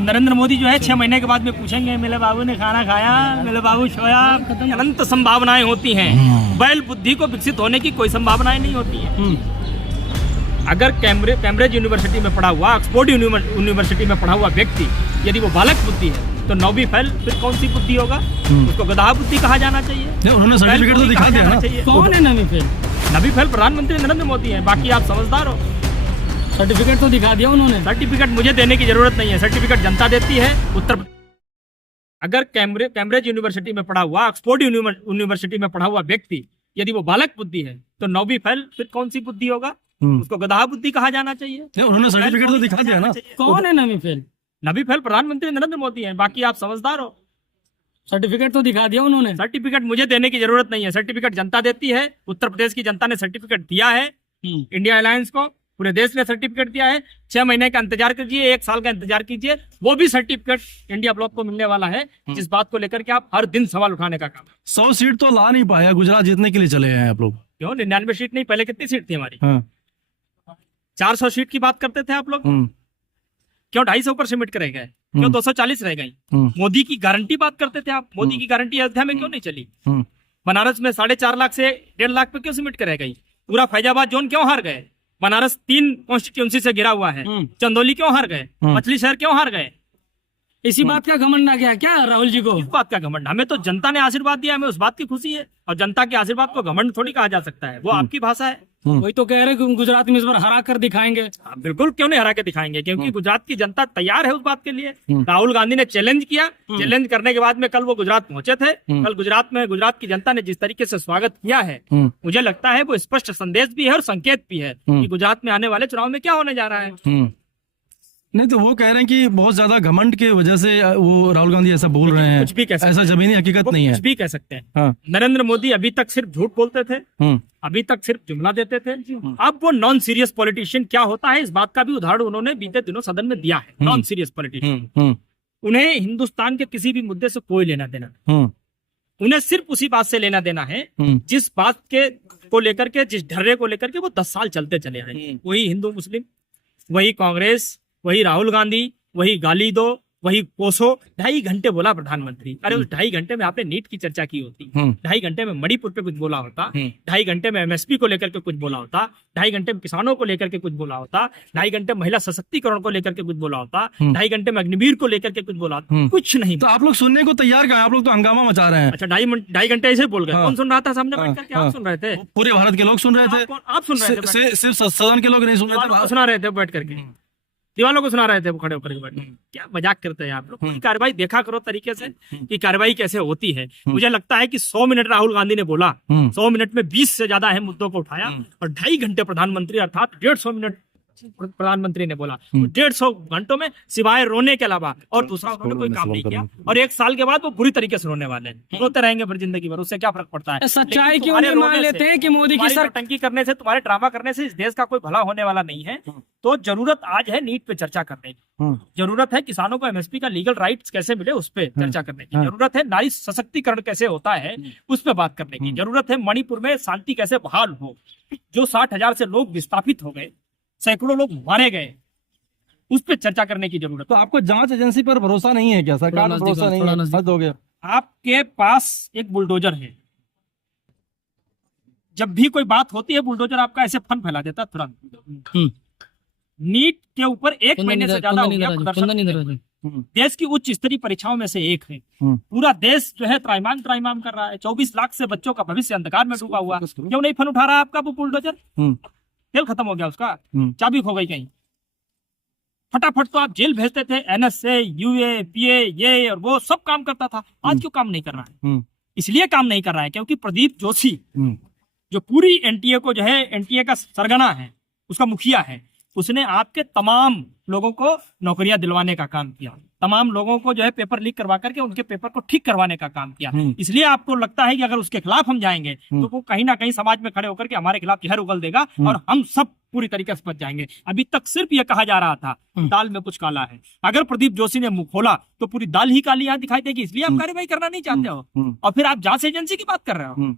नरेंद्र मोदी जो है 6 महीने के बाद में पूछेंगे मेरे बाबू ने खाना खाया, मेरे बाबू सोया। अनंत संभावनाएं होती हैं, बैल बुद्धि को विकसित होने की कोई संभावनाएं नहीं होती है। अगर कैम्ब्रिज यूनिवर्सिटी में पढ़ा हुआ, ऑक्सफोर्ड यूनिवर्सिटी में पढ़ा हुआ व्यक्ति यदि वो बालक बुद्धि है तो नौवीं फेल फिर कौन सी बुद्धि होगा? उसको गधा बुद्धि कहा जाना चाहिए। उन्होंने सर्टिफिकेट तो दिखा दिया ना। कौन है नवी फेल? नवी फेल प्रधानमंत्री नरेंद्र मोदी है। बाकी आप समझदार हो, सर्टिफिकेट तो दिखा दिया उन्होंने। सर्टिफिकेट मुझे देने की जरूरत नहीं है, सर्टिफिकेट जनता देती है। उत्तर अगर कैम्ब्रिज यूनिवर्सिटी में पढ़ा हुआ, ऑक्सफोर्ड यूनिवर्सिटी में पढ़ा हुआ व्यक्ति यदि वो बालक बुद्धि है तो नौवीं फेल फिर कौन सी बुद्धि होगा? उसको गधा बुद्धि कहा जाना चाहिए। उन्होंने सर्टिफिकेट तो दिखा दिया ना। कौन है नवी फेल? नवी फेल प्रधानमंत्री नरेंद्र मोदी है। बाकी आप समझदार हो, सर्टिफिकेट तो दिखा दिया उन्होंने। सर्टिफिकेट मुझे देने की जरूरत नहीं है, सर्टिफिकेट जनता देती है। उत्तर प्रदेश की जनता ने सर्टिफिकेट दिया है इंडिया अलायंस को, पूरे देश ने सर्टिफिकेट दिया है। 6 महीने का इंतजार कीजिए, 1 साल का इंतजार कीजिए, वो भी सर्टिफिकेट इंडिया ब्लॉक को मिलने वाला है, जिस बात को लेकर के आप हर दिन सवाल उठाने का काम। 100 सीट तो ला नहीं पाया, गुजरात जीतने के लिए चले हैं आप लोग। क्यों 99 सीट नहीं? पहले कितनी सीट थी हमारी? 400 सीट की बात करते थे आप लोग। क्यों 250 पर सिमट कर रह गए? क्यों 240 रह गई? मोदी की गारंटी बात करते थे आप। मोदी की गारंटी अयोध्या में क्यों नहीं चली? बनारस में 4.5 लाख से 1.5 लाख पे क्यों सिमट कर रह गई? पूरा फैजाबाद जोन क्यों हार गए? बनारस 3 कॉन्स्टिट्यूंसी से घिरा हुआ है। चंदौली क्यों हार गए? मछली शहर क्यों हार गए? इसी बात का घमंड आ गया क्या राहुल जी को? इस बात का घमंड? हमें तो जनता ने आशीर्वाद दिया, हमें उस बात की खुशी है। और जनता के आशीर्वाद को घमंड थोड़ी कहा जा सकता है, वो आपकी भाषा है। वही तो कह रहे कि गुजरात में इस बार हरा कर दिखाएंगे। बिल्कुल, क्यों नहीं हरा के दिखाएंगे? क्योंकि गुजरात की जनता तैयार है उस बात के लिए। राहुल गांधी ने चैलेंज किया, चैलेंज करने के बाद में कल वो गुजरात पहुंचे थे। कल गुजरात में गुजरात की जनता ने जिस तरीके से स्वागत किया है, मुझे लगता है वो स्पष्ट संदेश भी है और संकेत भी है कि गुजरात में आने वाले चुनाव में क्या होने जा रहा है। नहीं तो वो कह रहे हैं कि बहुत ज्यादा घमंड की वजह से वो राहुल गांधी ऐसा बोल रहे हैं। कुछ भी कह सकते हैं, ऐसा जमीनी हकीकत नहीं है। कुछ भी कह सकते हैं। नरेंद्र मोदी अभी तक सिर्फ झूठ बोलते थे, अभी तक सिर्फ जुमला देते थे। अब वो नॉन सीरियस पॉलिटिशियन क्या होता है, इस बात का भी उदाहरण उन्होंने बीते दिनों सदन में दिया है। नॉन सीरियस पॉलिटिशियन, उन्हें हिंदुस्तान के किसी भी मुद्दे से कोई लेना देना, उन्हें सिर्फ उसी बात से लेना देना है जिस बात के को लेकर के, जिस ढर्रे को लेकर के वो 10 साल चलते चले आए। वही हिंदू मुस्लिम, वही कांग्रेस, वही राहुल गांधी, वही गाली दो, वही कोसो। 2.5 घंटे बोला प्रधानमंत्री। अरे उस 2.5 घंटे में आपने नीट की चर्चा की होती, 2.5 घंटे में मणिपुर पे कुछ बोला होता, 2.5 घंटे में एमएसपी को लेकर के कुछ बोला होता, 2.5 घंटे में किसानों को लेकर के कुछ बोला होता, 2.5 घंटे में महिला सशक्तिकरण को लेकर के कुछ बोला होता, 2.5 घंटे में अग्निवीर को लेकर के कुछ बोला होता। कुछ नहीं। तो आप लोग सुनने को तैयार कहाँ? आप लोग तो हंगामा मचा रहे हैं। अच्छा, 2.5 घंटे ऐसे बोल गए। कौन सुन रहा था सामने बैठ करके? आप सुन रहे थे? पूरे भारत के लोग सुन रहे थे। आप सुन रहे थे? सिर्फ सदन के लोग नहीं सुन रहे थे, सुना रहे थे बैठ करके, दीवालों को सुना रहे थे वो खड़े होकर के बैठे। क्या मजाक करते हैं आप लोग? पूरी कार्रवाई देखा करो तरीके से कि कार्रवाई कैसे होती है। मुझे लगता है कि 100 मिनट राहुल गांधी ने बोला, 100 मिनट में 20 से ज्यादा अहम मुद्दों को उठाया, और 2.5 घंटे प्रधानमंत्री अर्थात 150 मिनट प्रधानमंत्री ने बोला। 150 घंटों में सिवाय रोने के अलावा और दूसरा उन्होंने कोई काम नहीं किया। और 1 साल के बाद वो बुरी तरीके से रोने वाले हैं, रोते रहेंगे फिर जिंदगी भर, उससे क्या फर्क पड़ता है? सच्चाई क्यों नहीं मान लेते हैं कि मोदी की सरकार टंकी करने से, तुम्हारे ड्रामा करने से इस देश का कोई भला होने वाला नहीं है। तो जरूरत आज है नीट पे चर्चा करने की, जरूरत है किसानों को एमएसपी का लीगल राइट्स कैसे मिले उस पे चर्चा करने की, जरूरत है नारी सशक्तिकरण कैसे होता है उस पे बात करने की, जरूरत है मणिपुर में शांति कैसे बहाल हो। जो 60,000 से लोग विस्थापित हो गए, सैकड़ों लोग मारे गए, उस पर चर्चा करने की जरूरत। तो आपको जांच एजेंसी पर भरोसा नहीं है क्या? सरकार पर भरोसा नहीं है? हद हो गया। आपके पास एक बुलडोजर है, जब भी कोई बात होती है बुलडोजर आपका ऐसे फन फैला देता तुरंत। नीट के ऊपर 1 महीने से ज्यादा हो गया प्रदर्शन। देश की उच्च स्तरीय परीक्षाओं में से एक है। पूरा देश जो है त्राइमाम कर रहा है। 24 लाख से बच्चों का भविष्य अंधकार में डूबा हुआ। क्यों नहीं फन उठा रहा है आपका वो बुलडोजर? तेल खत्म हो गया उसका, चाबी खो गई कहीं। फटाफट तो आप जेल भेजते थे, एनएसए, यूए, पीए, ये और वो सब काम करता था। आज क्यों काम नहीं कर रहा है? इसलिए काम नहीं कर रहा है क्योंकि प्रदीप जोशी जो पूरी एनटीए को जो है, एनटीए का सरगना है, उसका मुखिया है, उसने आपके तमाम लोगों को नौकरियां दिलवाने का काम किया, तमाम लोगों को जो है पेपर लीक करवा करके उनके पेपर को ठीक करवाने का काम किया। इसलिए आपको लगता है कि अगर उसके खिलाफ हम जाएंगे तो वो कहीं ना कहीं समाज में खड़े होकर के हमारे खिलाफ जहर उगल देगा और हम सब पूरी तरीके से बच जाएंगे। अभी तक सिर्फ ये कहा जा रहा था दाल में कुछ काला है। अगर प्रदीप जोशी ने मुंह खोला तो पूरी दाल ही काली यहाँ दिखाई देगी। इसलिए आप कार्रवाई करना नहीं चाहते हो और फिर आप जांच एजेंसी की बात कर रहे हो।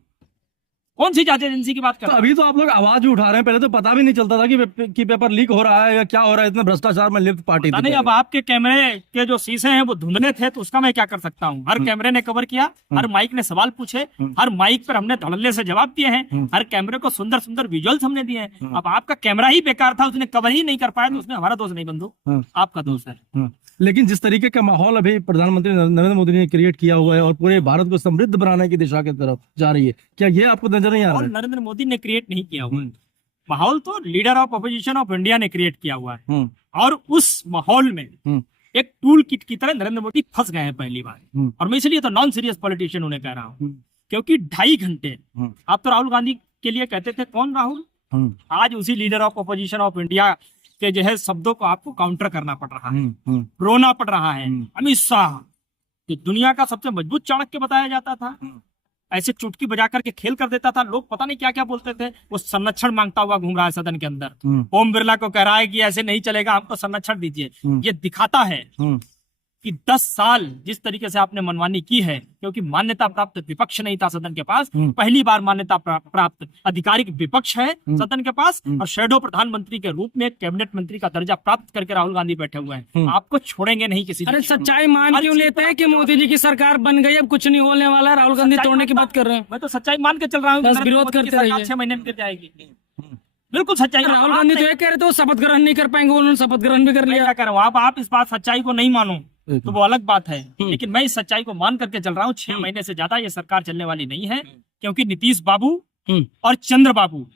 कौन सी जांच एजेंसी की बात कर तो रहे हैं? अभी तो आप लोग आवाज भी उठा रहे हैं, पहले तो पता भी नहीं चलता था कि पेपर लीक हो रहा है या क्या हो रहा है, इतना भ्रष्टाचार में लिप्त पार्टी पता थी नहीं, पहले। अब आपके कैमरे के जो शीशे हैं वो धुंधले थे तो उसका मैं क्या कर सकता हूँ। हर कैमरे ने कवर किया, हर माइक ने सवाल पूछे, हर माइक पर हमने धड़ल्ले से जवाब दिए हैं, हर कैमरे को सुंदर सुंदर विजुअल्स हमने दिए हैं। अब आपका कैमरा ही बेकार था, उसने कवर ही नहीं कर पाया, तो उसमें हमारा दोष नहीं बंधु, आपका दोष है। लेकिन जिस तरीके का माहौल अभी प्रधानमंत्री नरेंद्र मोदी ने क्रिएट किया हुआ है और पूरे भारत को समृद्ध बनाने की दिशा की तरफ जा रही है, क्या ये आपको नजर नहीं आ रहा और है? नरेंद्र मोदी ने क्रिएट नहीं किया हुआ है। माहौल तो leader of opposition of India ने क्रिएट किया हुआ है, और उस माहौल में एक टूल किट की तरह नरेंद्र मोदी फंस गए हैं पहली बार। और मैं इसलिए तो नॉन सीरियस पॉलिटिशियन उन्हें कह रहा हूँ, क्योंकि 2.5 घंटे आप तो राहुल गांधी के लिए कहते थे, कौन राहुल? आज उसी leader of opposition of India के जो है शब्दों को आपको काउंटर करना पड़ रहा है, रोना पड़ रहा है। अमित शाह जो दुनिया का सबसे मजबूत चाणक्य बताया जाता था, ऐसे चुटकी बजा करके खेल कर देता था, लोग पता नहीं क्या क्या बोलते थे। वो संरक्षण मांगता हुआ घूम रहा है सदन के अंदर, ओम बिरला को कह रहा है कि ऐसे नहीं चलेगा, हमको संरक्षण दीजिए। ये दिखाता है कि 10 साल जिस तरीके से आपने मनमानी की है, क्योंकि मान्यता प्राप्त विपक्ष नहीं था सदन के पास, पहली बार मान्यता प्राप्त आधिकारिक विपक्ष है सदन के पास, और शैडो प्रधानमंत्री के रूप में कैबिनेट मंत्री का दर्जा प्राप्त करके राहुल गांधी बैठे हुए हैं। आपको छोड़ेंगे नहीं किसी। अरे सच्चाई मान क्यों लेते हैं कि मोदी जी की सरकार बन गई, अब कुछ नहीं होने वाला है, राहुल गांधी तोड़ने की बात कर रहे हैं? मैं तो सच्चाई मान के चल रहा हूँ, बस विरोध करते रहिए। 6 महीने में गिर जाएगी, बिल्कुल सच्चाई। राहुल गांधी तो ये कह रहे थे वो शपथ ग्रहण नहीं कर पाएंगे, उन्होंने शपथ ग्रहण भी कर मैं लिया। क्या कर रहा हूँ, आप इस बात सच्चाई को नहीं मानो तो वो अलग बात है, लेकिन मैं इस सच्चाई को मान करके चल रहा हूँ। 6 महीने से ज्यादा ये सरकार चलने वाली नहीं है, क्योंकि नीतीश बाबू और चंद्र बाबू,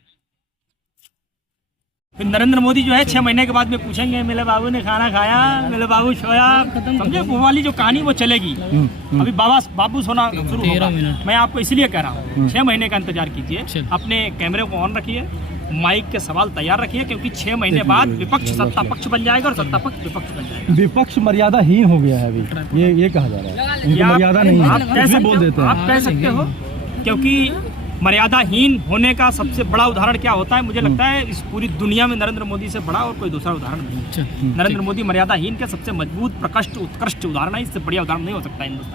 फिर नरेंद्र मोदी जो है 6 महीने के बाद में पूछेंगे मेरे बाबू ने खाना खाया, मेरे बाबू सोया, समझे? वो वाली जो कहानी वो चलेगी। अभी बाबू सोना शुरू होगा। मैं आपको इसलिए कह रहा हूँ 6 महीने का इंतजार कीजिए, अपने कैमरे को ऑन रखिए, माइक के सवाल तैयार रखिए, क्योंकि 6 महीने बाद विपक्ष सत्ता पक्ष बन जाएगा और सत्ता पक्ष विपक्ष बन जाएगा। विपक्ष मर्यादाहीन हो गया है अभी, ये कहा जा रहा है, इनकी मर्यादा नहीं है, आप कह सकते बोल देते हो, हैं। आप कह सकते हो, क्योंकि मर्यादाहीन होने का सबसे बड़ा उदाहरण क्या होता है? मुझे लगता है इस पूरी दुनिया में नरेंद्र मोदी से बड़ा और कोई दूसरा उदाहरण नहीं है। नरेंद्र मोदी मर्यादाहीन के सबसे मजबूत, प्रकृष्ट, उत्कृष्ट उदाहरण है, इससे बढ़िया उदाहरण नहीं हो सकता हिंदुस्तान।